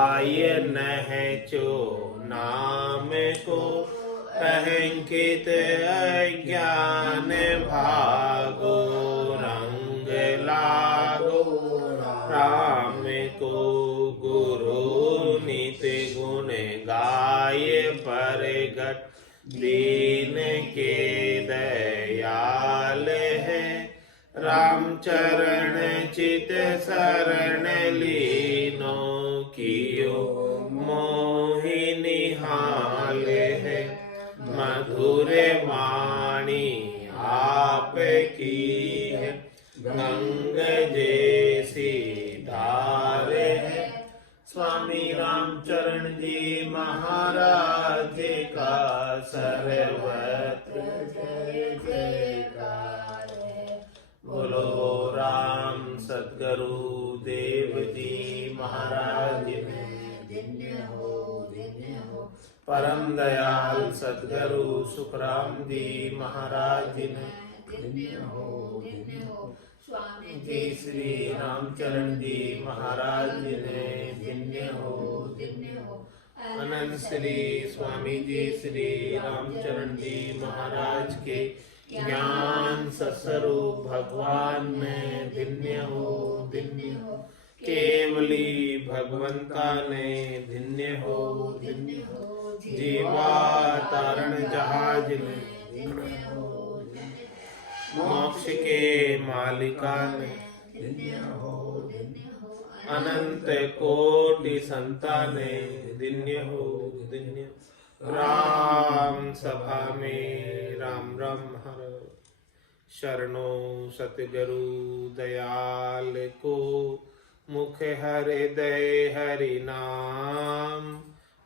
आय नह चो नाम को अंकित अज्ञान भागो रंग लागो राम को गुरु नित गुण गाय परगट दीन के दयाल है राम चरण चित शरण लीनो कियो मोहिनी हाल है मधुर वाणी आप की है गंग जैसी धार है स्वामी रामचरण जी महाराज का सर्वत्र जय जयकार है। बोलो राम सद्गुरु देव जी महाराज धन्य हो परम दयाल सद्गुरु सुखराम जी महाराज धन्य हो स्वामी जी श्री रामचरण जी महाराज ने धन्य हो अनंत श्री स्वामी जी श्री रामचरण जी महाराज के ज्ञान सस्वरूप भगवान में धन्य हो केवली भगवंता ने धन्य हो जीवा तारण जहाज में धन्य हो मोक्ष के मालिका ने धन्य हो अनंत कोटि संताने धन्य हो राम सभा में राम राम हर शरणो सतगुरु दयाल को मुख हृदय हरि नाम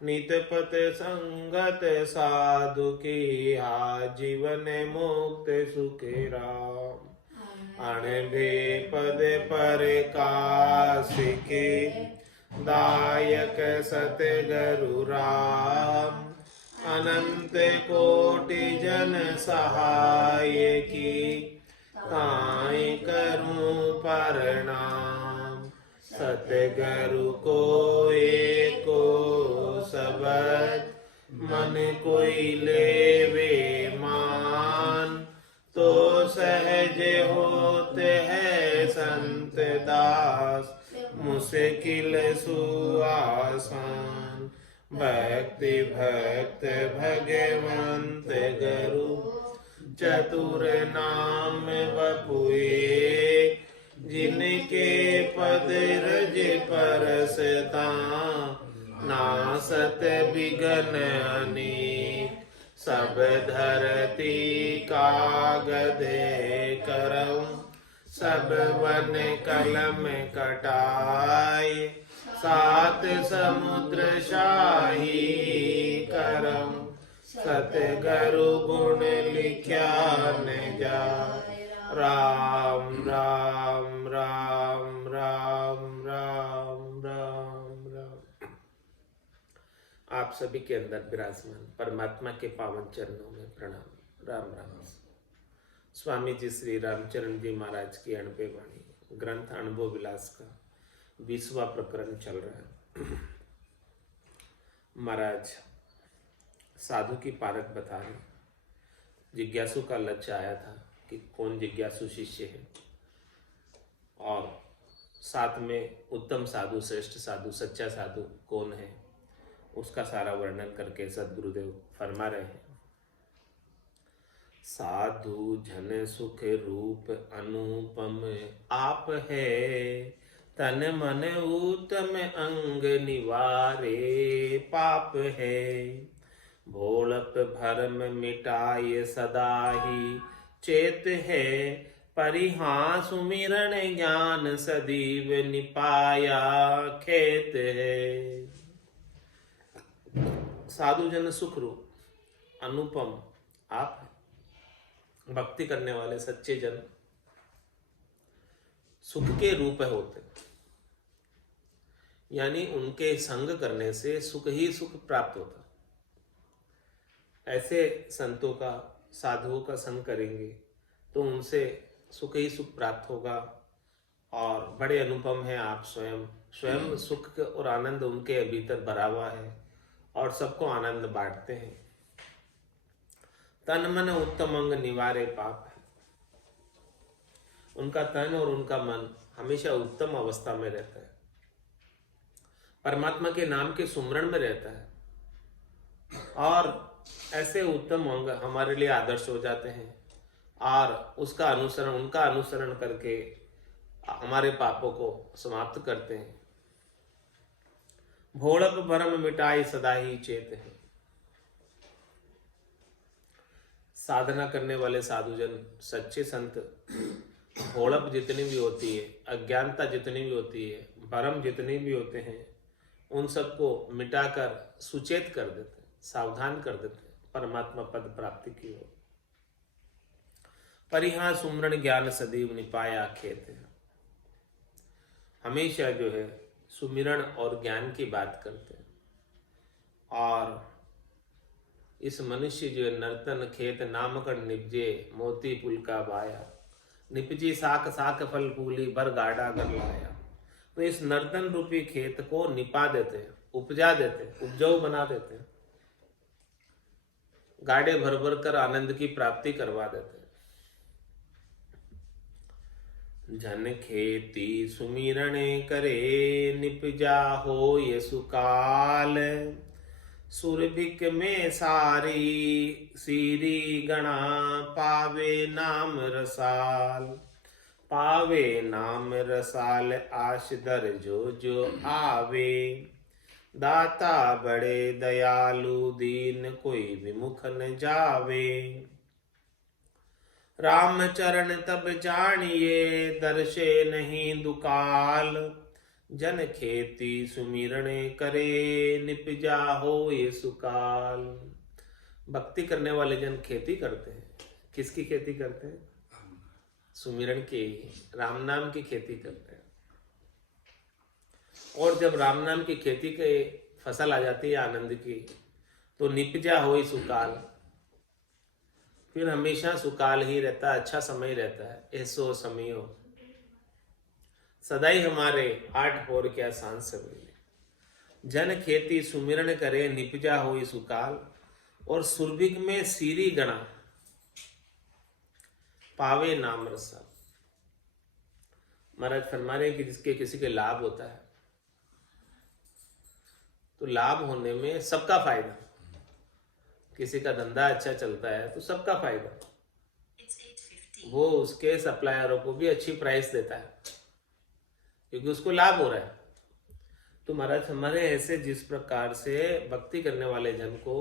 नितपत संगत साधु की आजीवन मुक्त सुखे राम अणभे पद पर काश के दायक सतगुरु राम अनंत कोटि जन सहाय की ताई करूं प्रणाम सतगुरु को एको सबद मन कोई लेवे मान तो सहज होते हैं संत दास मुश्किल सुआसान भक्ति भक्त भगवंत गुरु चतुर नाम बपुए जिनके पद रज परसता नासत बिघन अनेक सब धरती कागद करऊं सब वन कलम कटाए सात समुद्र शाही करऊं सतगुरु गुण लिख्या न जाए राम राम राम राम राम राम राम। आप सभी के अंदर विराजमान परमात्मा के पावन चरणों में प्रणाम राम राम। स्वामी जी श्री रामचरण जी महाराज की अणपे वाणी ग्रंथ अनुभव विलास का 20वां प्रकरण चल रहा है। महाराज साधु की पारख बता रहे। जिज्ञासु का लक्ष्य आया था कि कौन जिज्ञासु शिष्य है और साथ में उत्तम साधु श्रेष्ठ साधु सच्चा साधु कौन है उसका सारा वर्णन करके सद्गुरुदेव फरमा रहे हैं। साधु जन सुख रूप अनुपम आप है तन मन उत्तम अंग निवारे पाप है भोलप भरम मिटाए सदा ही चेत है परिहां सुमिरन ज्ञान सदैव निपाया खेत है। साधु जन सुख रूप अनुपम आप है। भक्ति करने वाले सच्चे जन सुख के रूप होते यानी उनके संग करने से सुख ही सुख प्राप्त होता। ऐसे संतों का साधुओं का संग करेंगे तो उनसे सुख ही सुख प्राप्त होगा और बड़े अनुपम हैं आप स्वयं स्वयं सुख और आनंद उनके भीतर भरा हुआ है और सबको आनंद बांटते हैं। तन मन उत्तम अंग निवारे पाप है। उनका तन और उनका मन हमेशा उत्तम अवस्था में रहता है, परमात्मा के नाम के सुमरण में रहता है, और ऐसे उत्तम अंग हमारे लिए आदर्श हो जाते हैं और उसका अनुसरण, उनका अनुसरण करके हमारे पापों को समाप्त करते हैं। भोड़प भरम मिटाई सदा ही चेत है। साधना करने वाले साधुजन, सच्चे संत, भोड़प जितनी भी होती है, अज्ञानता जितनी भी होती है, भरम जितने भी होते हैं, उन सबको मिटाकर सुचेत कर देते हैं, सावधान कर देते हैं परमात्मा पद प्राप्ति की ओर। परिहा सुमरण ज्ञान सदैव निपाया खेत है। हमेशा जो है सुमिरण और ज्ञान की बात करते हैं, और इस मनुष्य जो है नर्तन खेत नामकर निपजे मोती पुल का बाया, निपजी साख साख फल फूली भर गाड़ा कर लाया। तो इस नर्तन रूपी खेत को निपा देते हैं, उपजा देते हैं, उपजाऊ बना देते हैं, गाड़े भर भर कर आनंद की प्राप्ति करवा देते हैं। जन खेती सुमिरन करे निपजा हो ये सुकाल, सुरभिक में सारी सीरी गणा पावे नाम रसाल। पावे नाम रसाल आश दर जो जो आवे, दाता बड़े दयालु दीन कोई विमुख न जावे। राम चरण तब जानिए दर्शे नहीं दुकाल, जन खेती सुमिरण करे निपजा हो ये सुकाल। भक्ति करने वाले जन खेती करते हैं। किसकी खेती करते हैं? सुमिरण की, राम नाम की खेती करते हैं। और जब राम नाम की खेती के फसल आ जाती है आनंद की, तो निपजा हो ये सुकाल, फिर हमेशा सुकाल ही रहता है, अच्छा समय रहता है। ऐसो समियो सदाई हमारे 8 पौर क्या सांझ सवेरे। जन खेती सुमिरन करे निपजा होई सुकाल, और सुरभिक में सीरी गणा पावे नाम रसा। महाराज फरमा रहे कि जिसके किसी के लाभ होता है, तो लाभ होने में सबका फायदा। किसी का धंधा अच्छा चलता है तो सबका फायदा, वो उसके सप्लायरों को भी अच्छी प्राइस देता है क्योंकि उसको लाभ हो रहा है। तो महाराज हमारे ऐसे जिस प्रकार से भक्ति करने वाले जन को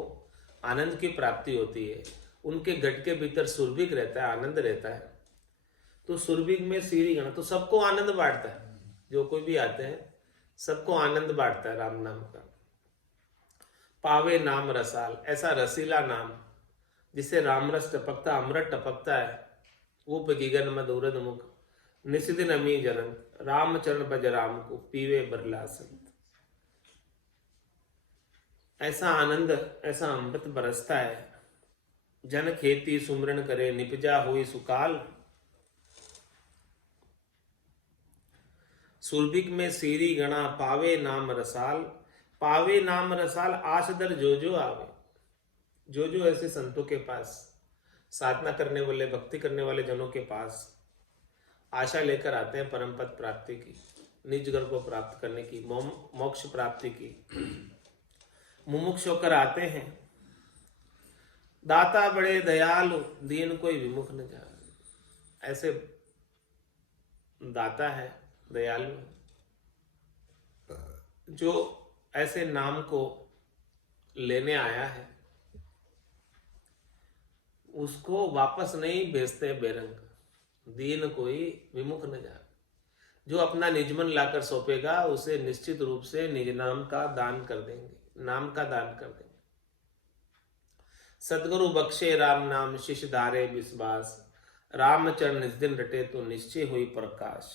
आनंद की प्राप्ति होती है, उनके घट के भीतर सुरभिक रहता है, आनंद रहता है। तो सुरभिक में सीरी गण, तो सबको आनंद बांटता है। जो कोई भी आते हैं सबको आनंद बांटता है राम नाम का। पावे नाम रसाल, ऐसा रसीला नाम जिसे राम रस टपकता, अमृत टपकता है, वो बगीगन मधुरद मुख निशिदिन अमी जनन, राम चरण भज राम को पीवे बरला संत। ऐसा आनंद, ऐसा अमृत बरसता है। जन खेती सुमरन करे निपजा हुई सुकाल, सुरभिक में सीरी गणा पावे नाम रसाल। पावे नाम रसाल आशदर जो जो आवे। जो जो ऐसे संतों के पास, साधना करने वाले, भक्ति करने वाले जनों के पास आशा लेकर आते हैं परम पद प्राप्ति की, निज घर को प्राप्त करने की, मोक्ष प्राप्ति की, मुमुक्ष होकर आते हैं। दाता बड़े दयालु दीन कोई विमुख न जाए। ऐसे दाता है, दयालु है, जो ऐसे नाम को लेने आया है उसको वापस नहीं भेजते बेरंग। दीन कोई विमुख न जाए। जो अपना निजमन लाकर सौंपेगा उसे निश्चित रूप से निज नाम का दान कर देंगे, नाम का दान कर देंगे। सदगुरु बख्शे राम नाम शिष धारे विश्वास, राम चरण निज दिन रटे तो निश्चय हुई प्रकाश।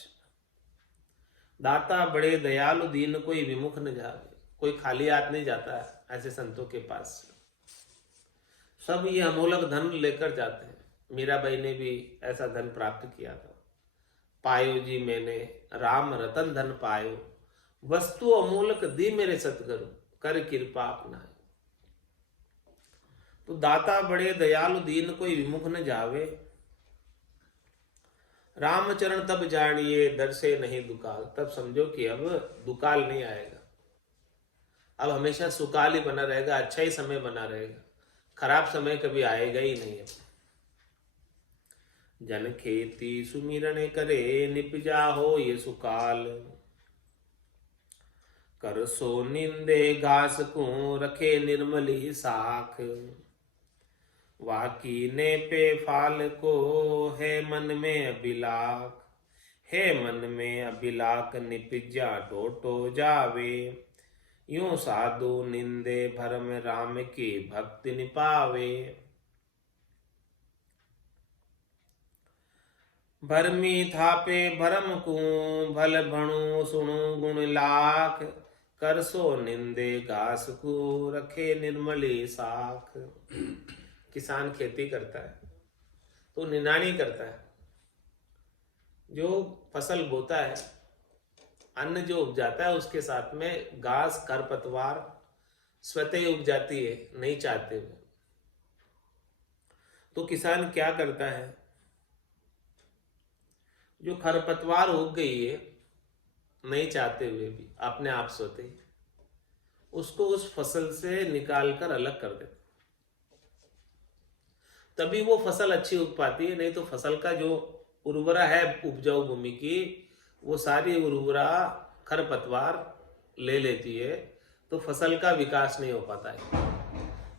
दाता बड़े दयालु दीन कोई विमुख न जावे। कोई खाली हाथ नहीं जाता है ऐसे संतों के पास। सब ये अमोलक धन लेकर जाते हैं। मीराबाई ने भी ऐसा धन प्राप्त किया था। पायो जी मैंने राम रतन धन पायो, वस्तु अमूलक दी मेरे सतगुरु, कर कृपा अपनाए। तो दाता बड़े दयालु, दीन कोई विमुख न जावे। रामचरण तब जानिए, दर से नहीं दुकाल। तब समझो कि अब दुकाल नहीं आएगा, अब हमेशा सुकाल ही बना रहेगा, अच्छा ही समय बना रहेगा, खराब समय कभी आएगा ही नहीं है। जन खेती सुमिरन करे, निपजा हो ये सुकाल। कर सो निंदे घास को, रखे निर्मली साख। वाकी ने पे फाल को, है मन में अभिलाख। है मन में अभिलाख, निपजा टोटो जावे। यूं साधु निंदे भरम, राम की भक्ति निपावे। भरमी थापे भरम को, भल भणु सुणु गुण लाख। कर सो निंदे घास को, रखे निर्मली साख। किसान खेती करता है तो निनाणी करता है, जो फसल बोता है, अन्न जो उपजाता है, उसके साथ में घास खरपतवार स्वतः ही उग जाती है, नहीं चाहते हुए। तो किसान क्या करता है, जो खरपतवार उग गई है नहीं चाहते हुए भी, अपने आप स्वतः ही उसको उस फसल से निकाल कर अलग कर देता, तभी वो फसल अच्छी उग पाती है। नहीं तो फसल का जो उर्वरा है उपजाऊ भूमि की, वो सारी उर्वरा खरपतवार ले लेती है, तो फसल का विकास नहीं हो पाता है।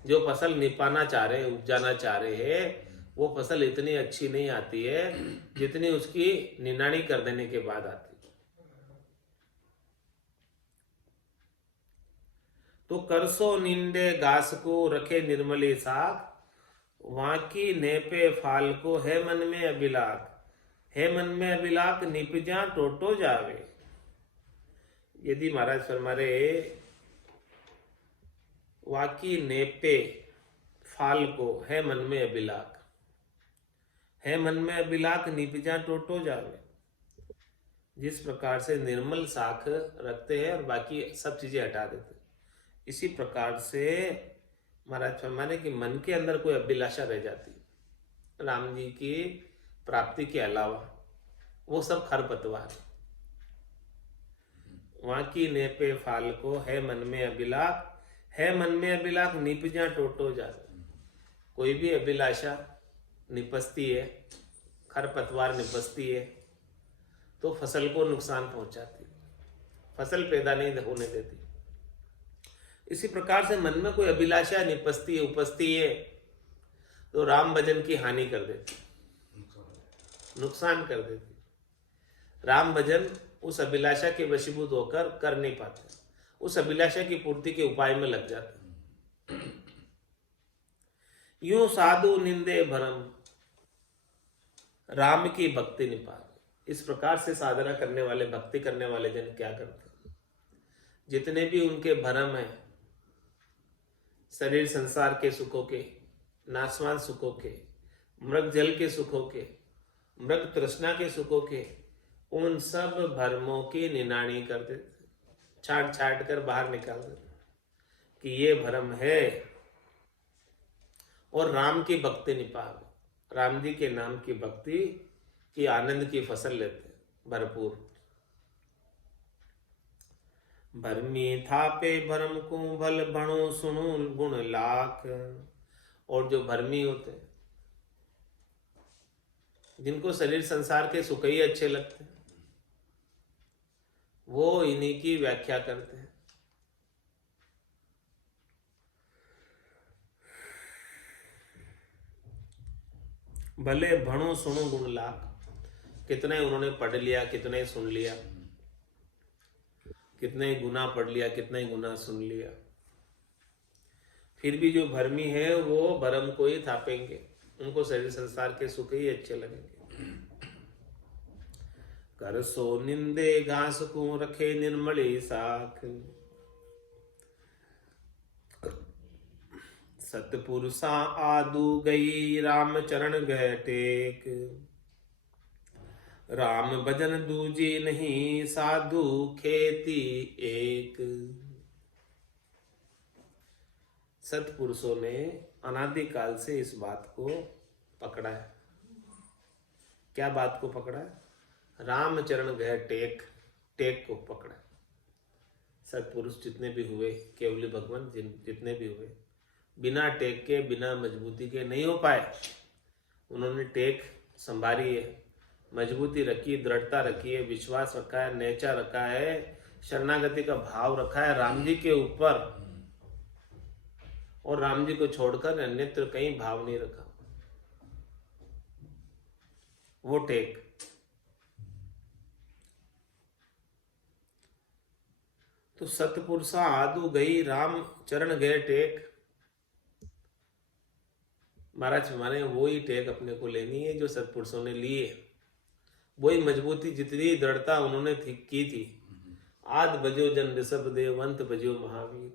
जो फसल निपाना चाह रहे हैं, उपजाना चाह रहे हैं, वो फसल इतनी अच्छी नहीं आती है जितनी उसकी निनाणी कर देने के बाद आती है। तो करसो निंदे घास को, रखे निर्मली साख। वाकी नेपे फाल को, है मन में अभिलाख। है मन में अभिलाख, निपजा टोटो जावे। यदि महाराज फरमा रहे, वाकी नेपे फाल को, है मन में अभिलाख। है मन में अभिलाख, निपजा टोटो जावे। जिस प्रकार से निर्मल साख रखते हैं और बाकी सब चीजें हटा देते हैं, इसी प्रकार से महाराज फरमाने कि मन के अंदर कोई अभिलाषा रह जाती है राम जी की प्राप्ति के अलावा, वो सब खरपतवार। वहां की नेपे फाल को, है मन में अभिलाख। है मन में अभिलाख, निपजा टोटो जावे। कोई भी अभिलाषा निपजती है, खरपतवार निपजती है, तो फसल को नुकसान पहुंचाती है, फसल पैदा नहीं होने देती। इसी प्रकार से मन में कोई अभिलाषा निपजती है, उपजती है, तो राम भजन की हानि कर देती, नुकसान कर देती। राम भजन उस अभिलाषा के वशीभूत होकर कर नहीं पाते, उस अभिलाषा की पूर्ति के उपाय में लग जाते। यूं साधु निंदे भरम, राम की भक्ति निपात। इस प्रकार से साधना करने वाले, भक्ति करने वाले जन क्या करते हैं, जितने भी उनके भरम है, शरीर संसार के सुखों के, नाशवान सुखों के, मृग जल के सुखों के, मृग तृष्णा के सुखों के, उन सब भरमों की निनाणी कर देते, छाट छाट कर बाहर निकाल देते कि ये भरम है, और राम की भक्ति निपात, राम जी के नाम की भक्ति की आनंद की फसल लेते भरपूर। भरमी थापे भरम को, भल भणो सुनो गुण लाख। और जो भरमी होते हैं, जिनको शरीर संसार के सुख ही अच्छे लगते हैं, वो इन्हीं की व्याख्या करते हैं। भले भणो सुनो गुण लाख, कितने उन्होंने पढ़ लिया, कितने सुन लिया, कितने गुना पढ़ लिया, कितने गुना सुन लिया, फिर भी जो भरमी है वो भरम को ही थापेंगे, उनको शरीर संसार के सुख ही अच्छे लगेंगे। कर सो निंदे घास को, रखे निर्मली साख। सतपुरुषा आदू गई, राम चरण गए टेक। राम भजन दूजी नहीं, साधु खेती एक। सत्पुरुषों ने अनादिकाल से इस बात को पकड़ा है। क्या बात को पकड़ा है? रामचरण गए टेक, टेक को पकड़ा। सत्पुरुष जितने भी हुए, केवली भगवान जितने भी हुए, बिना टेक के, बिना मजबूती के नहीं हो पाए। उन्होंने टेक संभाली है, मजबूती रखी, दृढ़ता रखी है, विश्वास रखा है, नेचा रखा है, शरणागति का भाव रखा है राम जी के ऊपर, और राम जी को छोड़कर अन्यत्र कहीं भाव नहीं रखा। वो टेक। तो सतपुरुषा आदू गई, राम चरण गए टेक। महाराज हमारे वही टेक अपने को लेनी है जो सतपुरुषों ने ली है। वही मजबूती, जितनी दृढ़ता उन्होंने की थी। आद बजो जन ऋषभ देव, अंत बजो महावीर।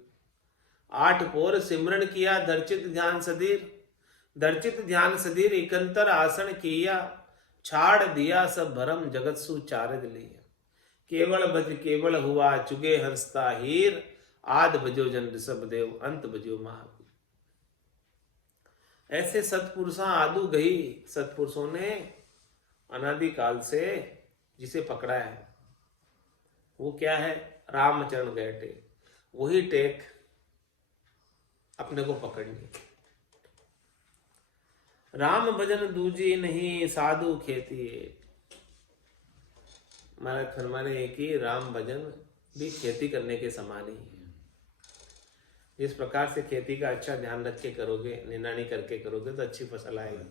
8 पोर सिमरन किया, दर्चित ध्यान सधीर। दर्चित ध्यान सधीर, इकंतर आसन किया। छाड़ दिया सब भरम, जगत सु चारद लिया। केवल भज केवल हुआ, चुगे हंसता हीर। आद बजो जन ऋषभ देव, अंत बजो महावीर। ऐसे सत्पुरुषा आदू गई। सत्पुरुषों ने अनादिकाल से जिसे पकड़ा है, वो क्या है? रामचरण गए टेक। वही टेक अपने को पकड़नी। राम भजन दूजी नहीं, साधु खेती एक। महाराज फरमाने कि राम भजन भी खेती करने के समान ही है। जिस प्रकार से खेती का अच्छा ध्यान रख के करोगे, निनानी करके करोगे तो अच्छी फसल आएगी।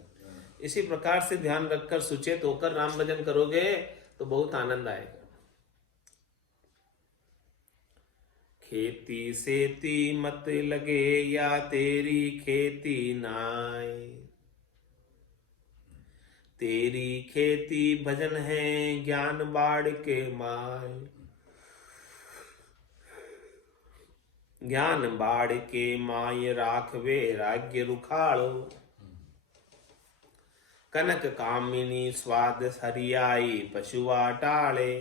इसी प्रकार से ध्यान रखकर सुचेत होकर राम भजन करोगे तो बहुत आनंद आएगा। खेती सेती मत लगे, या तेरी खेती नाय। तेरी खेती भजन है, ज्ञान बाढ़ के माय। ज्ञान बाढ़ के माय, राखवे राज्य रुखाड़ो। कनक कामिनी स्वाद हरियाई, पशुआ टाले।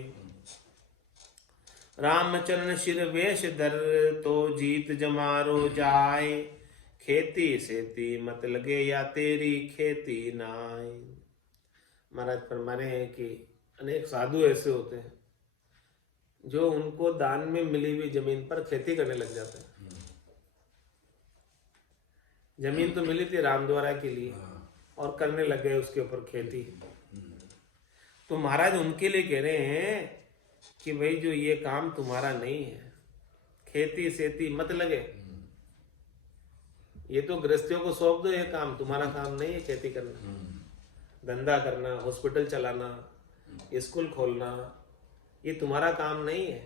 रामचरण शिर वेश धर, तो जीत जमारो जाए। खेती सेती मत लगे, या तेरी खेती नाय। महाराज फरमा रहे हैं कि अनेक साधु ऐसे होते हैं जो उनको दान में मिली हुई जमीन पर खेती करने लग जाते हैं। जमीन तो मिली थी रामद्वारा के लिए और करने लग गए उसके ऊपर खेती। तो महाराज उनके लिए कह रहे हैं कि भाई जो ये काम तुम्हारा नहीं है, खेती सेती मत लगे। ये तो गृहस्थियों को सौंप दो, ये काम तुम्हारा काम नहीं है। खेती करना, धंधा करना, हॉस्पिटल चलाना, स्कूल खोलना, ये तुम्हारा काम नहीं है।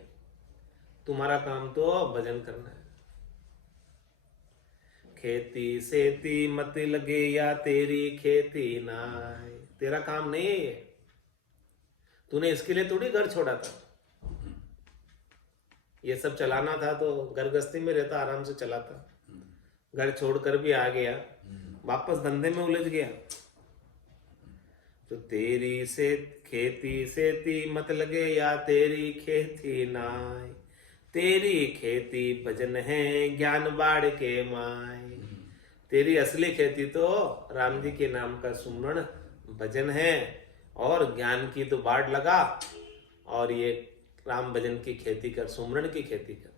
तुम्हारा काम तो भजन करना है। खेती सेती मत लगे, या तेरी खेती नाय। तेरा काम नहीं है ये। तूने इसके लिए थोड़ी घर छोड़ा था। ये सब चलाना था तो घर गृहस्थी में रहता, आराम से चलाता। घर छोड़कर भी आ गया, वापस धंधे में उलझ गया। तो तेरी से खेती सेती मत लगे, या तेरी खेती नाय। तेरी खेती भजन है, ज्ञान बाढ़ के माय। तेरी असली खेती तो राम जी के नाम का सुमरण भजन है, और ज्ञान की तो बाढ़ लगा, और ये राम भजन की खेती कर, सुमरण की खेती कर।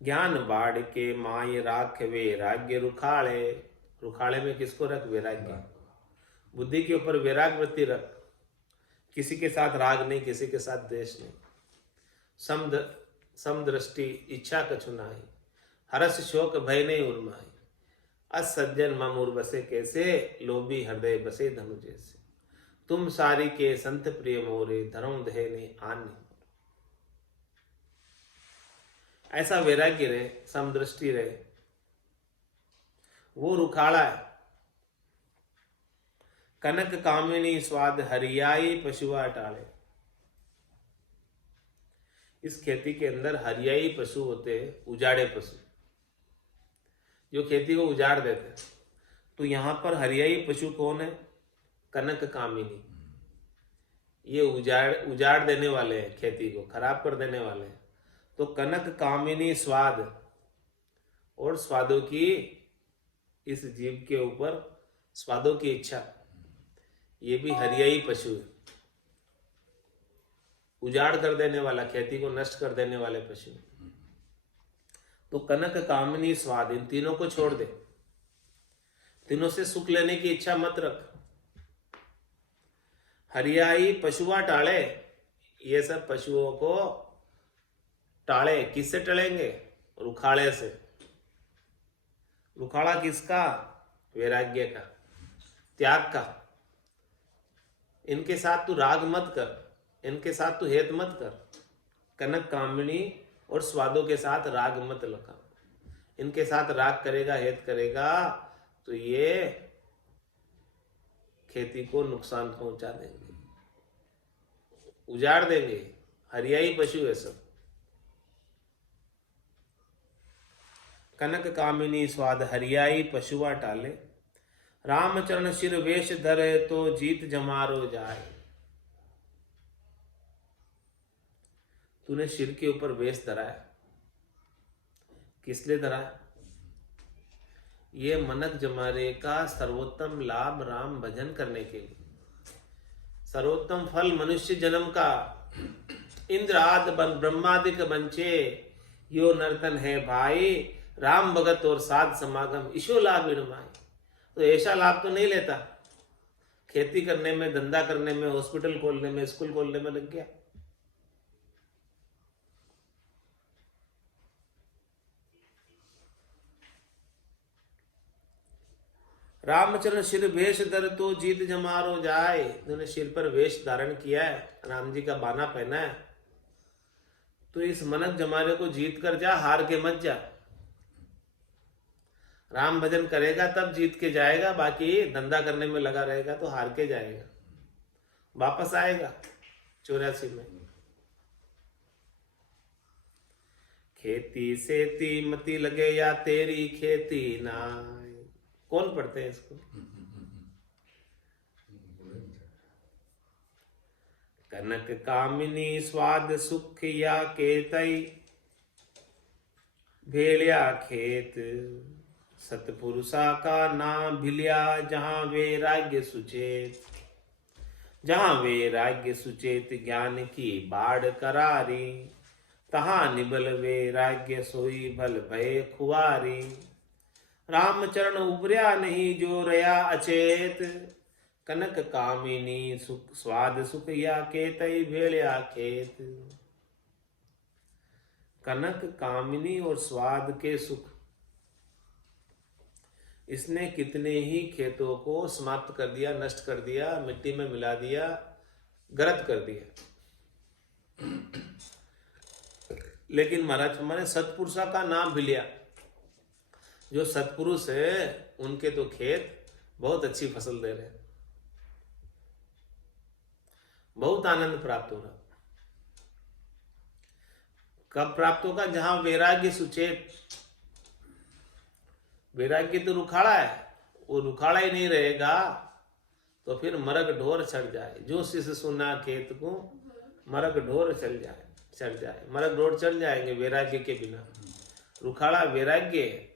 ज्ञान बाढ़ के माय, राख वैराग्य रुखाड़े। रुखाड़े में किसको रख? वैराग्य। बुद्धि के ऊपर वैराग वृत्ति रख। किसी के साथ राग नहीं, किसी के साथ द्वेष नहीं। समदृष्टि इच्छा कछु नाहि, हर्ष शोक भय नहीं उर्माई। असज्जन ममूर बसे कैसे, लोभी हृदय बसे धनु जैसे। तुम सारी के संत प्रिय मोरे, धर्म दहे ने आन। ऐसा वैराग्य रहे, समदृष्टि रहे, वो रुखाड़ा है। कनक कामिनी स्वाद हरियाई, पशुआ टाले। इस खेती के अंदर हरियाई पशु होते हैं, उजाड़े पशु जो खेती को उजाड़ देते हैं। तो यहां पर हरियाई पशु कौन है? कनक कामिनी, ये उजाड़ देने वाले हैं, खेती को खराब कर देने वाले हैं। तो कनक कामिनी स्वाद, और स्वादों की, इस जीव के ऊपर स्वादों की इच्छा, ये भी हरियाई पशु है, उजाड़ कर देने वाला, खेती को नष्ट कर देने वाले पशु। तो कनक कामिनी स्वाद, इन तीनों को छोड़ दे, तीनों से सुख लेने की इच्छा मत रख। हरियाई पशुआ टाले, ये सब पशुओं को टाले, किससे टलेंगे? रुखाड़े से। रुखाड़ा किसका? वैराग्य का, त्याग का। इनके साथ तू राग मत कर, इनके साथ तू हेत मत कर। कनक कामिनी और स्वादों के साथ राग मत लगा। इनके साथ राग करेगा, हेत करेगा, तो ये खेती को नुकसान पहुंचा देंगे, उजाड़ देंगे। हरियाई पशु है सब। कनक कामिनी स्वाद हरियाई पशुआ टाले, रामचरण शिर वेश धरे तो जीत जमारो जाए। तूने शिर के ऊपर वेश धरा है, किस लिए धरा है? ये मनक जमारे का सर्वोत्तम लाभ राम भजन करने के लिए। सर्वोत्तम फल मनुष्य जन्म का, इंद्र आदि ब्रह्मादिक बंचे, यो नर्तन है भाई, राम भगत और साध समागम ईशो लाभ विरमाई। तो ऐसा लाभ तो नहीं लेता, खेती करने में, धंधा करने में, हॉस्पिटल खोलने में, स्कूल खोलने में लग गया। रामचरण सिर वेश धर तो जीत जमारो जाए। उन्होंने सिर पर वेश धारण किया है, राम जी का बाना पहना है, तो इस मनक जमारे को जीत कर जा, हार के मत जा। राम भजन करेगा तब जीत के जाएगा, बाकी धंधा करने में लगा रहेगा तो हार के जाएगा, वापस आएगा 84 में। खेती से ती मती लगे या तेरी खेती ना। कौन पढ़ते हैं इसको? कनक कामिनी स्वाद सुख या केतई, भेड़िया खेत सतपुरुषा का नाम भिलिया। जहां वैराग्य सुचेत, जहां वैराग्य सुचेत ज्ञान की बाढ़ करारी, तहां निबल वैराग्य सोई भल भय खुआरी। रामचरण उबर्या नहीं जो रया अचेत, कनक कामिनी सुख स्वाद सुख या केतई भेड़िया खेत। कनक कामिनी और स्वाद के सुख, इसने कितने ही खेतों को समाप्त कर दिया, नष्ट कर दिया, मिट्टी में मिला दिया, गलत कर दिया। लेकिन महाराज हमारे सतपुरुषा का नाम भी लिया। जो सतपुरुष है उनके तो खेत बहुत अच्छी फसल दे रहे हैं, बहुत आनंद प्राप्त हो रहा। कब प्राप्त होगा? जहां वैराग्य सुचेत। वैराग्य तो रुखाड़ा है, वो रुखाड़ा ही नहीं रहेगा तो फिर मरग ढोर चढ़ जाए। जो शिष्य सुना खेत को, मरग ढोर चढ़ जाए, मरग ढोर चढ़ जाएंगे वैराग्य के बिना। रुखाड़ा वैराग्य है।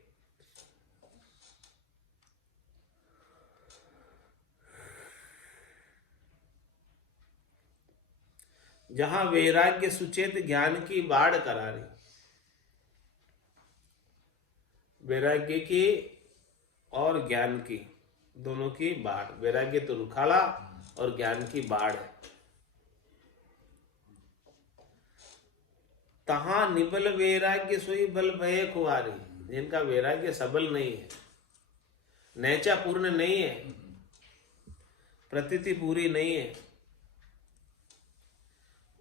जहां वैराग्य सुचेत ज्ञान की बाढ़ करारी। वैराग्य की और ज्ञान की, दोनों की बाढ़। वैराग्य तो रुखाड़ा और ज्ञान की बाढ़ है। तहां निबल वैराग्य सोई बल भय खुआरी। जिनका वैराग्य सबल नहीं है, नैचा पूर्ण नहीं है, प्रतीति पूरी नहीं है,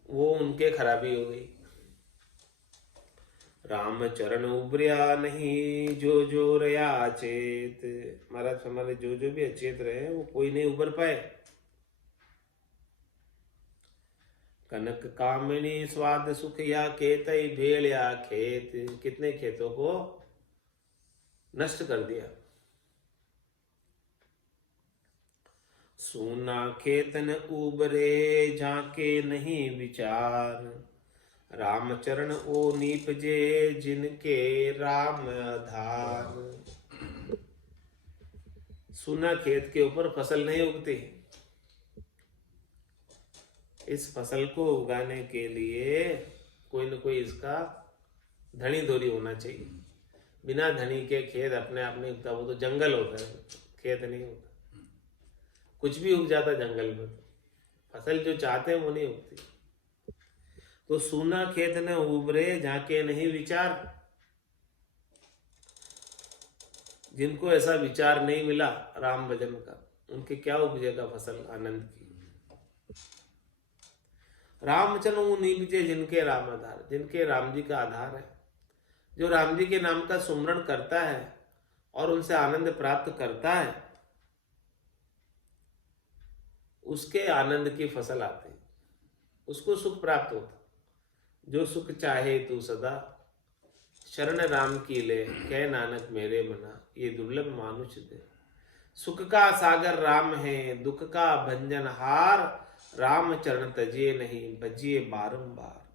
वो उनके खराबी हो गई। राम चरण उबरिया नहीं जो जो रया अचेत। महाराज हमारे जो जो भी अचेत रहे वो कोई नहीं उबर पाए। कनक कामिनी स्वाद सुख या केतई भेड़ या खेत। कितने खेतों को नष्ट कर दिया। सूना खेतन उबरे झांके नहीं विचार, रामचरण ओ नीपजे जिनके राम आधार। सूना खेत के ऊपर फसल नहीं उगती। इस फसल को उगाने के लिए कोई न कोई इसका धनी धोरी होना चाहिए। बिना धनी के खेत अपने आप नहीं उगता, वो तो जंगल होता है, खेत नहीं होता। कुछ भी उग जाता जंगल में, फसल जो चाहते हैं वो नहीं उगती। तो सूना खेत न उबरे झांके नहीं विचार, जिनको ऐसा विचार नहीं मिला राम भजन का, उनके क्या उपजेगा फसल आनंद की। रामचरण नीपजे जिनके राम आधार, जिनके राम जी का आधार है, जो राम जी के नाम का सुमरण करता है और उनसे आनंद प्राप्त करता है, उसके आनंद की फसल आती है, उसको सुख प्राप्त होता। जो सुख चाहे तू सदा, शरण राम की ले, कह नानक मेरे मना, ये दुर्लभ मानुष दे। सुख का सागर राम है, दुख का भंजन हार, राम चरण तजिए नहीं, भजिए बारंबार।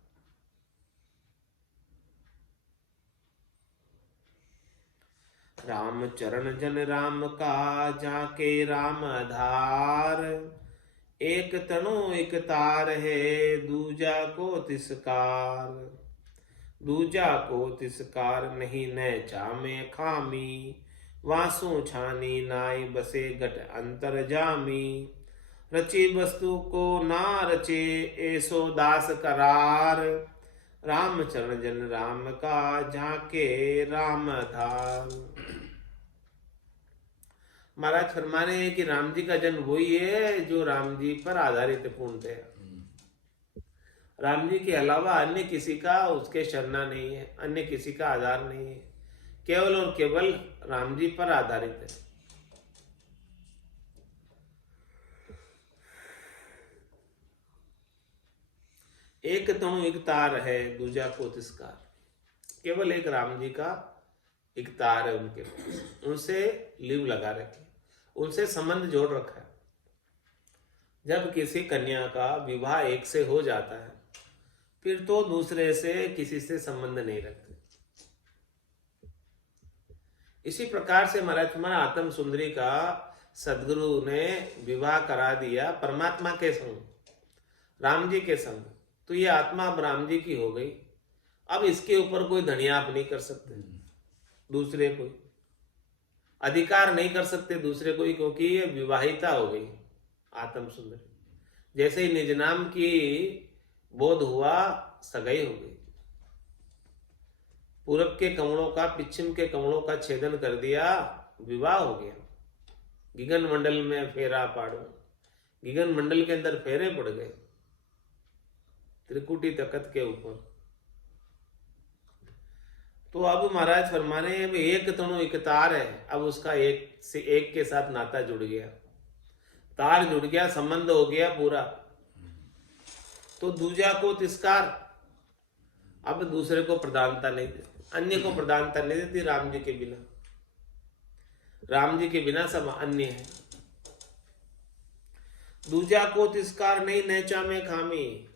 राम चरण जन राम का, जाके राम आधार, एक तनु एक तार है, दूजा को तिसकार। दूजा को तिसकार नहीं न चामे खामी, वासु छानी नाय बसे गट अंतर जामी। रची वस्तु को ना रचे, ऐसो दास करार, राम चरण जन राम का, झाके राम धार। महाराज फरमा रहे हैं कि राम जी का जन्म वही है जो राम जी पर आधारित पूर्णतः। राम जी के अलावा अन्य किसी का उसके शरणा नहीं है, अन्य किसी का आधार नहीं है, केवल और केवल राम जी पर आधारित है। एक तनु एक तार है, दूजा को तिसकार। केवल एक राम जी का एक तार है उनके पास, उनसे लिव लगा रखे, उनसे संबंध जोड़ रखा है। जब किसी कन्या का विवाह एक से हो जाता है, फिर तो दूसरे से किसी से संबंध नहीं रखते। इसी प्रकार से महाराज तुम्हारा आत्म सुंदरी का सदगुरु ने विवाह करा दिया परमात्मा के संग, राम जी के संग। तो ये आत्मा अब राम जी की हो गई। अब इसके ऊपर कोई धनिया आप नहीं कर सकते, दूसरे कोई अधिकार नहीं कर सकते दूसरे कोई, क्योंकि ये विवाहिता हो गई आत्म सुंदरी। जैसे ही निज नाम की बोध हुआ, सगाई हो गई। पूरब के कमलों का पश्चिम के कमलों का छेदन कर दिया, विवाह हो गया। गिगन मंडल में फेरा पाड़ू, गिगन मंडल के अंदर फेरे पड़ गए त्रिकुटी तकत के ऊपर। तो अब महाराज फरमा रहे हैं एक तनु एक तार है, अब उसका एक से एक के साथ नाता जुड़ गया, तार जुड़ गया, संबंध हो गया पूरा। तो दूजा को तिसकार, अब दूसरे को प्रधानता नहीं देती, अन्य को प्रधानता नहीं देती। राम जी के बिना, राम जी के बिना सब अन्य है। दूजा को तिसकार नहीं, नैचा में खामी।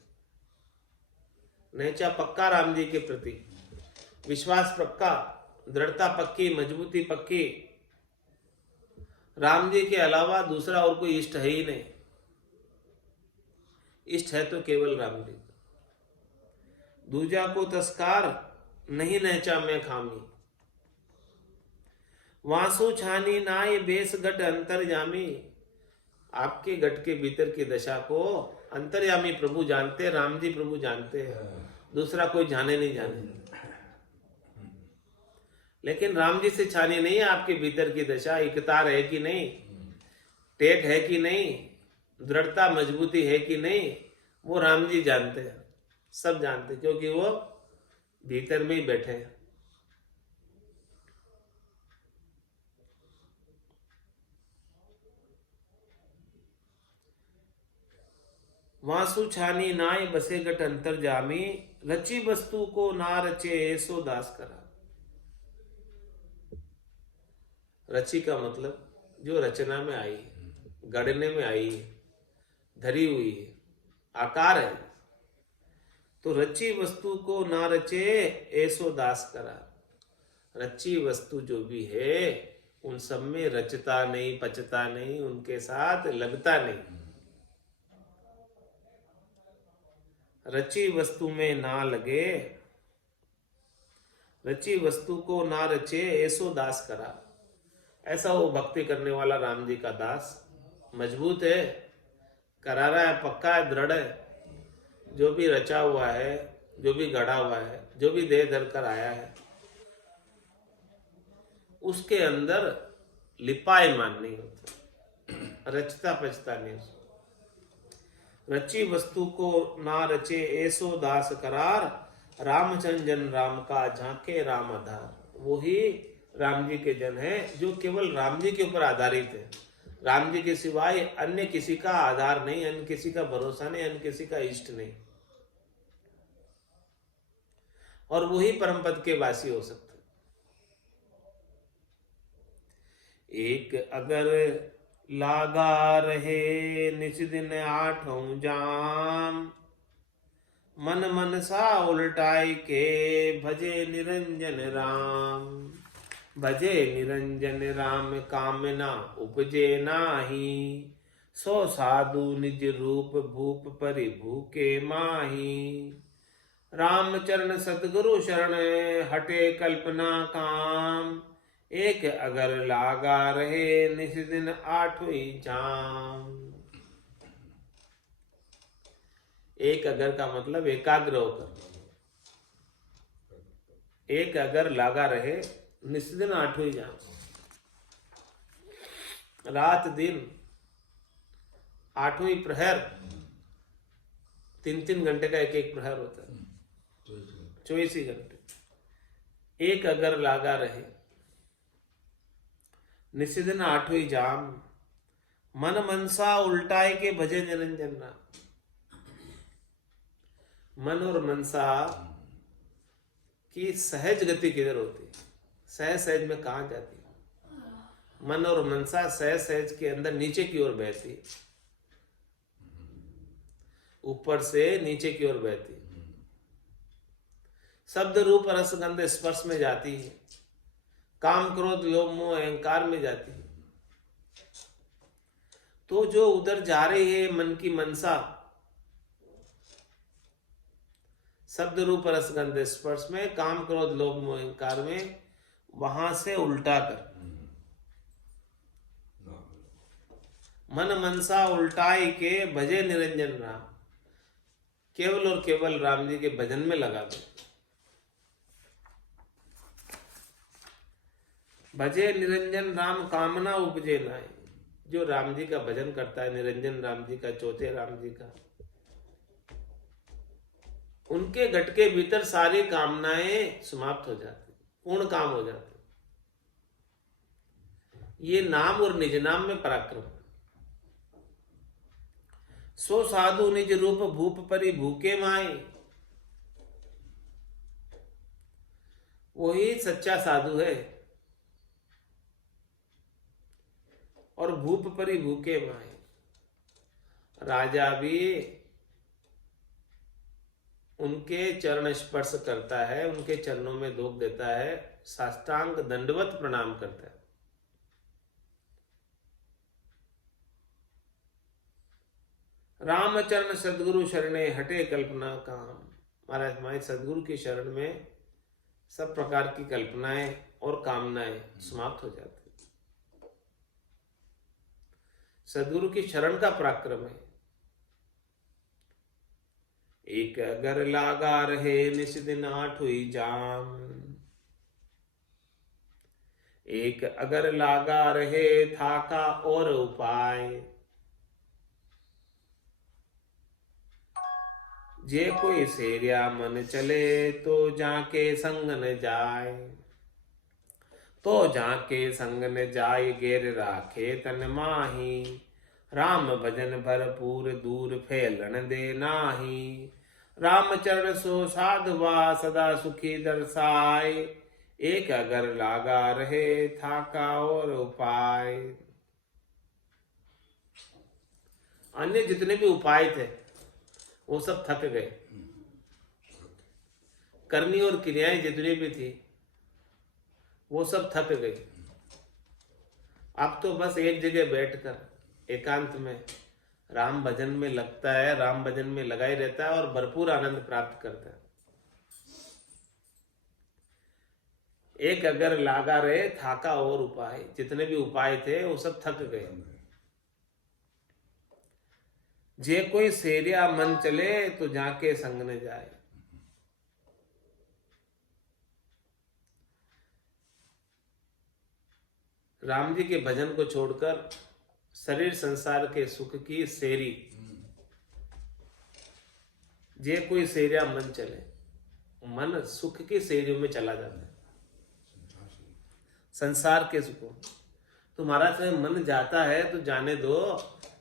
नैचा पक्का राम जी के प्रति, विश्वास पक्का, दृढ़ता पक्की, मजबूती पक्की। राम जी के अलावा दूसरा और कोई इष्ट है ही नहीं, इष्ट है तो केवल राम जी। दूजा को तस्कार नहीं, नैचा में खामी। वासु छानी नाय बेस गट अंतर जामी। आपके गट के भीतर की दशा को अंतर्यामी प्रभु जानते, राम जी प्रभु जानते हैं, दूसरा कोई जाने नहीं जाने। लेकिन राम जी से छानी नहीं है आपके भीतर की दशा, इकतार है कि नहीं, टेक है कि नहीं, दृढ़ता मजबूती है कि नहीं, वो राम जी जानते हैं, सब जानते हैं, क्योंकि वो भीतर में ही बैठे हैं। वासु छानी नाय बसे गट अंतर जामी। रची वस्तु को ना रचे, ऐसो दास करा। रची का मतलब जो रचना में आई, गढ़ने में आई है, धरी हुई है, आकार है। तो रची वस्तु को ना रचे ऐसो दास करा। रची वस्तु जो भी है उन सब में रचता नहीं, पचता नहीं, उनके साथ लगता नहीं। रची वस्तु में ना लगे, रची वस्तु को ना रचे ऐसो दास करा। ऐसा वो भक्ति करने वाला राम जी का दास मजबूत है, करारा है, पक्का है, दृढ़ है। जो भी रचा हुआ है, जो भी गढ़ा हुआ है, जो भी देह धर कर आया है, उसके अंदर लिपायमान नहीं होता, रचता पचता नहीं उसको। रची वस्तु को ना रचे ऐसो दास करार, रामचंद्र राम का झांके राम आधार। वो ही राम जी के जन है जो केवल राम जी के ऊपर आधारित है। राम जी के सिवाय अन्य किसी का आधार नहीं, अन्य किसी का भरोसा नहीं, अन्य किसी का इष्ट नहीं। और वही परम पद के वासी हो सकते। एक अगर लागा रहे निस दिन आठों जाम, मन मन सा उल्टाई के भजे निरंजन राम। भजे निरंजन राम कामना उपजे नाही, सो साधु निज रूप भूप परिभूके माही। रामचरण सतगुरु शरण हटे कल्पना काम, एक अगर लागा रहे निस दिन आठवीं जाम। एक अगर का मतलब एकाग्र होकर, एक अगर लागा रहे निस दिन आठवीं जाम। रात दिन आठवीं प्रहर, 3-3 घंटे का एक प्रहर होता है, 24 घंटे। एक अगर लागा रहे निशिदिन आठवीं जाम, मन मनसा उल्टाए के भजे निरंजन राम। मन और मनसा की सहज गति किधर होती है? सहज सहज में कहाँ जाती है? मन और मनसा सहज सहज के अंदर नीचे की ओर बहती है, ऊपर से नीचे की ओर बहती है। शब्द रूप रस गंध स्पर्श में जाती है, काम क्रोध लोभ मोह अहंकार में जाती है। तो जो उधर जा रही है मन की मनसा, शब्द रूप रस गंध स्पर्श में, काम क्रोध लोभ मोह अहंकार में, वहां से उल्टा कर मन मनसा उल्टाई के भजे निरंजन राम। केवल और केवल राम जी के भजन में लगा दो। भजे निरंजन राम कामना उपजे नाई। जो राम जी का भजन करता है, निरंजन राम जी का, चौथे राम जी का, उनके घट के भीतर सारी कामनाएं समाप्त हो जाती, पूर्ण काम हो जाते। ये नाम और निज नाम में पराक्रम। सो साधु निज रूप भूप परि भूखे माई। वही सच्चा साधु है। और भूप परि भूखे माई, राजा भी उनके चरण स्पर्श करता है, उनके चरणों में धोख देता है, साष्टांग दंडवत प्रणाम करता है। रामचरण सदगुरु शरणे हटे कल्पना काम। महाराज हमारे सदगुरु की शरण में सब प्रकार की कल्पनाएं और कामनाएं समाप्त हो जाती। सदगुरु की शरण का पराक्रम है। एक अगर लागा रहे निस दिन आठवीं जाम, एक अगर लागा रहे थाका और उपाय। जे कोई सेरिया मन चले तो जाके संग न जाए। तो जाके संग न जाय गेर राखे तन माही। राम भजन भरपूर दूर फैलन दे नाही। रामचरण सो साधवा सदा सुखी दर्शाय। एक अगर लागा रहे थाका और उपाय। अन्य जितने भी उपाय थे वो सब थक गए। करनी और क्रियाएं जितनी भी थी वो सब थक गई। अब तो बस एक जगह बैठकर एकांत में राम भजन में लगता है, राम भजन में लगा ही रहता है और भरपूर आनंद प्राप्त करता है। एक अगर लागा रहे थाका और उपाय, जितने भी उपाय थे वो सब थक गए। जे कोई सेरिया मन चले तो जाके संग न जाए। राम जी के भजन को छोड़कर शरीर संसार के सुख की सेरी, जे कोई सेरिया मन चले, मन सुख की सेरियों में चला जाता है, संसार के सुखों। तुम्हारा से मन जाता है तो जाने दो,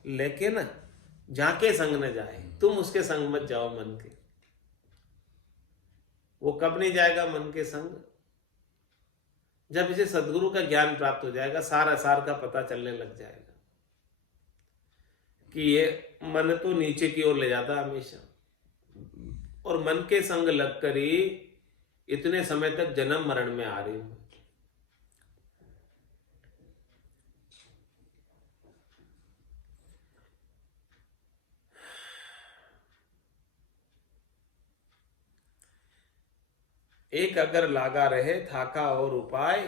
लेकिन जाके संग न जाए। तुम उसके संग मत जाओ मन के। वो कब नहीं जाएगा मन के संग? जब इसे सदगुरु का ज्ञान प्राप्त हो जाएगा, सार असार का पता चलने लग जाएगा कि ये मन तो नीचे की ओर ले जाता हमेशा, और मन के संग लगकर ही इतने समय तक जन्म मरण में आ रही हूं। एक अगर लागा रहे थाका और उपाय,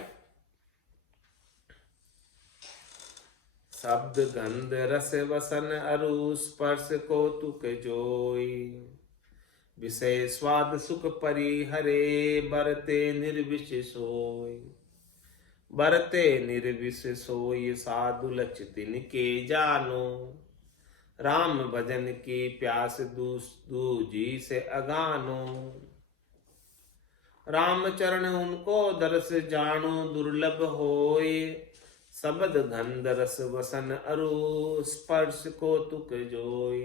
शब्द गंध रस वसन अरु स्पर्श कौतुक जोई। विषय स्वाद सुख परिहरे बरते निर्विष सोई। बरते निर्विष सोई साधु लक्ष्य तिनके जानो। राम भजन की प्यास दूजी से अगानो। राम चरण उनको दरस जानो दुर्लभ होय। शब्द गंध रस वसन अरु स्पर्श कौतुक जोय।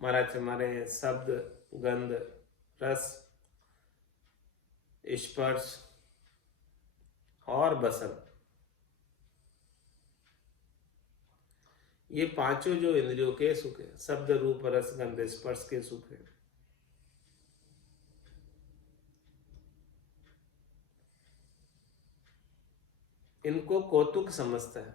महाराज हमारे शब्द गंध रस स्पर्श और वसन, ये पांचों जो इंद्रियों के सुख है, शब्द रूप रस गंध स्पर्श के सुख है, इनको कौतुक समझता है।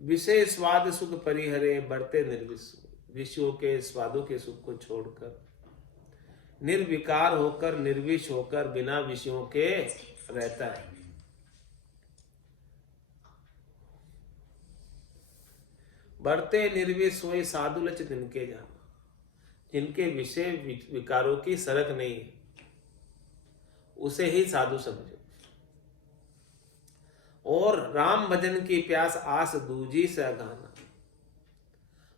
विषय स्वाद सुख परिहरे बढ़ते निर्विष। विषयों के स्वादों के सुख को छोड़कर निर्विकार होकर निर्विष होकर बिना विषयों के रहता है। बढ़ते निर्विष हुए साधु लक्ष्य जिनके जाना, जिनके विषय विकारों की सरक नहीं है, उसे ही साधु समझो। और राम भजन की प्यास आस दूजी से अगाना।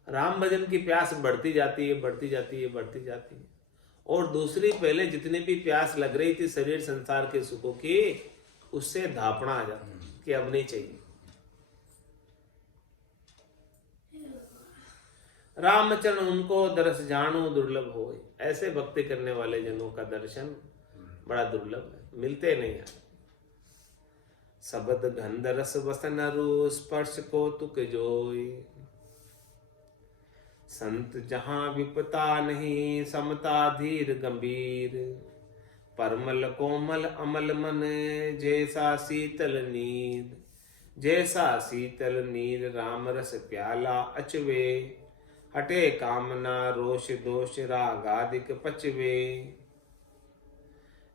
राम भजन की प्यास बढ़ती जाती है, बढ़ती जाती है, बढ़ती जाती है। और दूसरी पहले जितनी भी प्यास लग रही थी शरीर संसार के सुखों की, उससे धापना आ जाता है कि अब नहीं चाहिए। रामचरण उनको दरस जानो दुर्लभ होए। ऐसे भक्ति करने वाले जनों का दर्शन बड़ा दुर्लभ है, मिलते नहीं है। शब्द गंध रस वसन अरु स्पर्श कौतुक जोई। संत जहां विपता नहीं समता धीर गंभीर। परमल कोमल अमल मन जैसा शीतल नीर। जैसा शीतल नीर राम रस प्याला अचवे। हटे कामना रोष दोष राग आदिक पचवे।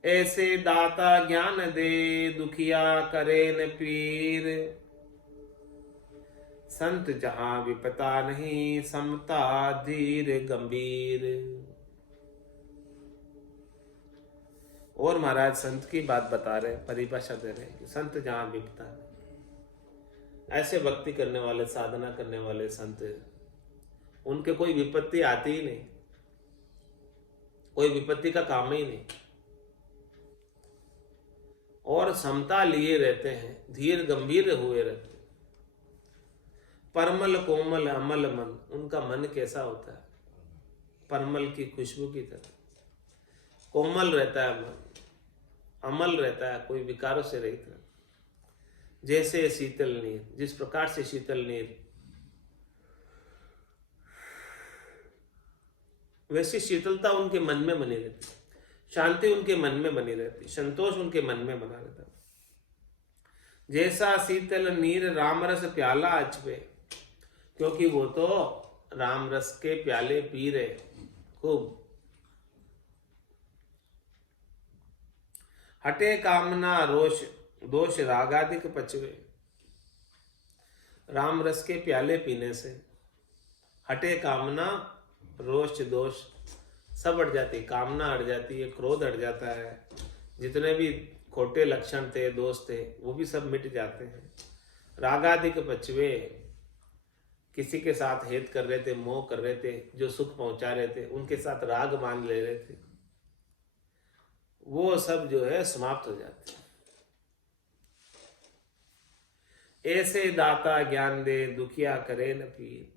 ऐसे दाता ज्ञान दे दुखिया करे न पीर। संत जहां विपता नहीं समता धीर गंभीर। और महाराज संत की बात बता रहे, परिभाषा दे रहे कि संत जहां विपता है। ऐसे भक्ति करने वाले, साधना करने वाले संत, उनके कोई विपत्ति आती ही नहीं, कोई विपत्ति का काम ही नहीं, और समता लिए रहते हैं, धीर गंभीर हुए रहते हैं। परमल कोमल अमल मन, उनका मन कैसा होता है? परमल की खुशबू की तरह कोमल रहता है मन, अमल रहता है, कोई विकारों से रहित रहता है। जैसे शीतल नीर, जिस प्रकार से शीतल नीर, वैसी शीतलता उनके मन में बनी रहती, शांति उनके मन में बनी रहती, संतोष उनके मन में बना रहता। जैसा शीतल नीर राम रस प्याला अचवे, क्योंकि वो तो राम रस के प्याले पी रहे खूब। हटे कामना रोष दोष रागादिक पचवे, राम रस के प्याले पीने से हटे कामना रोष दोष सब हट जाती, कामना हट जाती है, क्रोध हट जाता है, जितने भी खोटे लक्षण थे, दोष थे, वो भी सब मिट जाते हैं। रागादिक पचवे, किसी के साथ हेत कर रहे थे, मोह कर रहे थे, जो सुख पहुंचा रहे थे, उनके साथ राग मान ले रहे थे, वो सब जो है समाप्त हो जाते हैं। ऐसे दाता ज्ञान दे दुखिया करे न पीर,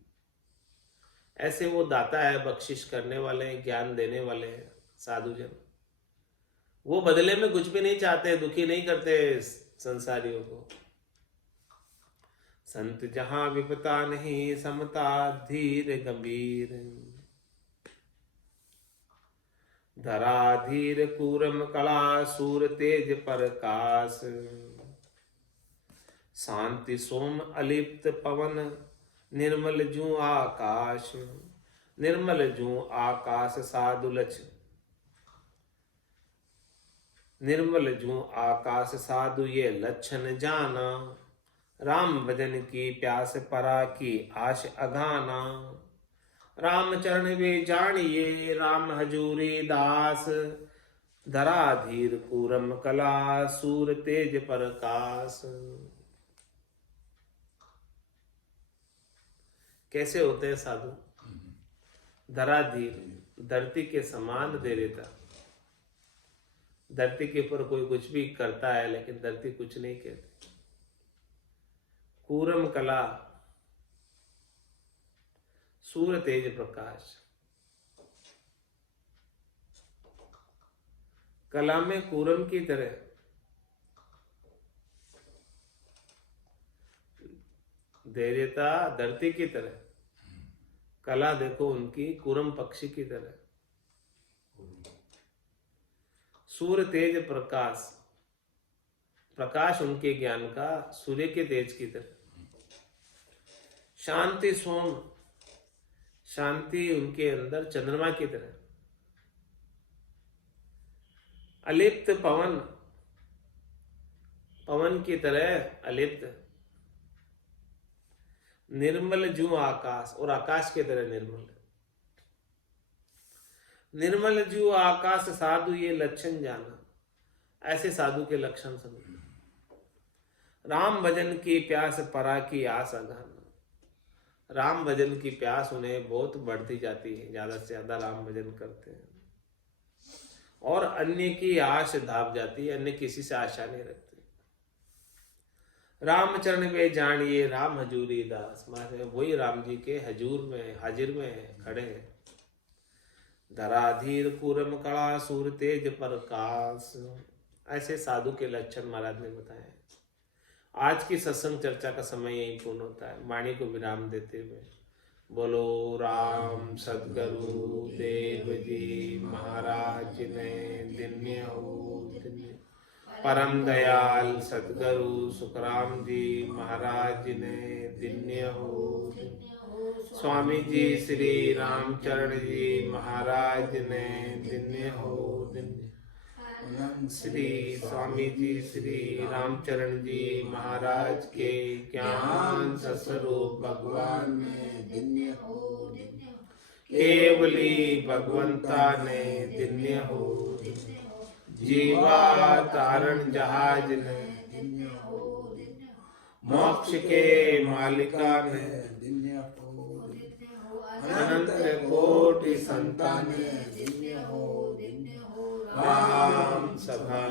ऐसे वो दाता है, बख्शिश करने वाले हैं, ज्ञान देने वाले हैं साधुजन। वो बदले में कुछ भी नहीं चाहते, दुखी नहीं करते संसारियों को। संत जहां विपता नहीं समता धीर गंभीर, धरा धीर कूरम कला सूर तेज प्रकाश, शांति सोम अलिप्त पवन निर्मल जू आकाश, निर्मल जू आकाश साधु लक्ष, निर्मल जू आकाश साधु ये लक्षण जाना, राम भजन की प्यास परा की आश अघाना, राम चरण वे जानिए राम हजूरी दास, धरा धीर कूरम कला सूर तेज प्रकाश। कैसे होते हैं साधु? धराधीर, धरती के समान दे देता। धरती के ऊपर कोई कुछ भी करता है लेकिन धरती कुछ नहीं कहती। कूरम कला सूर तेज प्रकाश, कला में कूरम की तरह धैर्यता धरती की तरह, कला देखो उनकी कूरम पक्षी की तरह। सूर्य तेज प्रकाश, प्रकाश उनके ज्ञान का सूर्य के तेज की तरह। शांति सोम, शांति उनके अंदर चंद्रमा की तरह। अलिप्त पवन, पवन की तरह अलिप्त। निर्मल जू आकाश, और आकाश की तरह निर्मल। निर्मल जू आकाश साधु ये लक्षण जाना, ऐसे साधु के लक्षण समझ। राम भजन की प्यास परा की आस अघाना, राम भजन की प्यास उन्हें बहुत बढ़ती जाती है, ज्यादा से ज्यादा राम भजन करते हैं। और अन्य की आश धाप जाती है, अन्य किसी से आशा नहीं रखते। राम चरण में जानिए राम हजूरी दास, माने वही राम जी के हजूर में हाजिर में खड़े हैं। धराधीर कूरम कला सूर तेज प्रकाश, ऐसे साधु के लक्षण महाराज ने बताए। आज की सत्संग चर्चा का समय यही पूर्ण होता है। वाणी को विराम देते हुए बोलो राम सद्गुरु देव जी महाराज ने दिन्य हो दिन्य। परम दयाल सद्गुरु सुखराम जी महाराज ने दिन्य हो। स्वामी जी श्री रामचरण जी महाराज ने दिन्य हो दिन्य। श्री स्वामी जी श्री रामचरण जी महाराज के ज्ञान स्वरूप भगवान ने दिन्य हो दिन्य हो। केवली भगवंता ने दिन्य हो दिन्य हो। जीवा तारण जहाज ने दिन्य हो दिन्य हो। मोक्ष के मालिका ने दिन्य हो दिन्य हो। अनंत कोटि संतान ने दिन्य हो दिन्य हो। राम सभा